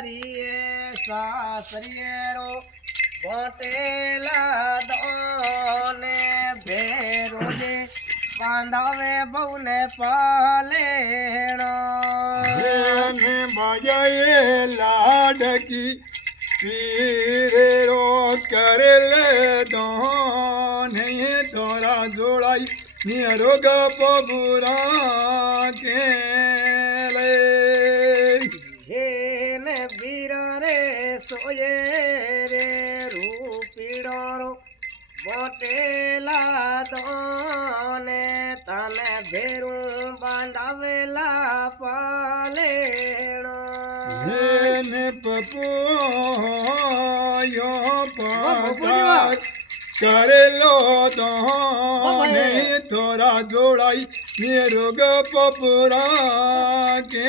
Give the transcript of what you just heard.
મારીએ સાસરિયેરો બોટેલા દોને ભેરોજે બાંધાવે બહુને પાલેણો ને મજાએ લાડકી પીરે રો કરેલે દોને તોરા જોડાઈ નિરોગ પબુરા કે લે ને વીરા રે સોયે રે રૂપીડો રો બોટેલા દોને તને ભેરું બાંધાવેલા પાલેણો ને પપોયો પાસા કરેલો દોને તોરા જોડાઈ નિરોગ પપુરા કે